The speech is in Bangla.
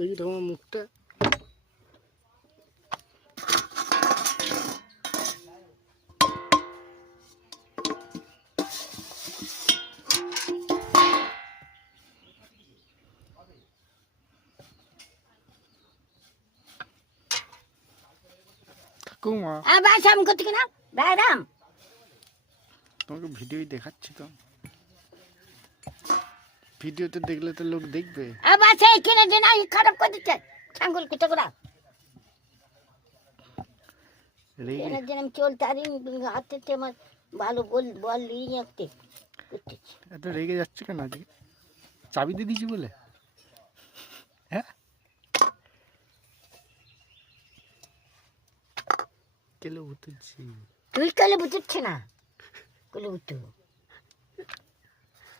দেখি তোমার মুখটা। ঠাকুমা বাস আমি করতে কিনা বাইরাম তোমাকে ভিডিওই দেখাচ্ছি তো, ভিডিওতে দেখলে তো লোক দেখবে। বাস এই কিনে দিন খারাপ করে দিচ্ছে ছাঙ্গুল কুটা করা রেগে কেনার জন্য আমি চলতে পারি হাতে আমার ভালো বল নিয়ে একটা করতেছি। এত রেগে যাচ্ছে কেন আজকে? চাবি দিয়ে দিয়েছি বলে? হ্যাঁ, কেলে বুঝছি তুই কলে বুঝছে না কলে বুঝতো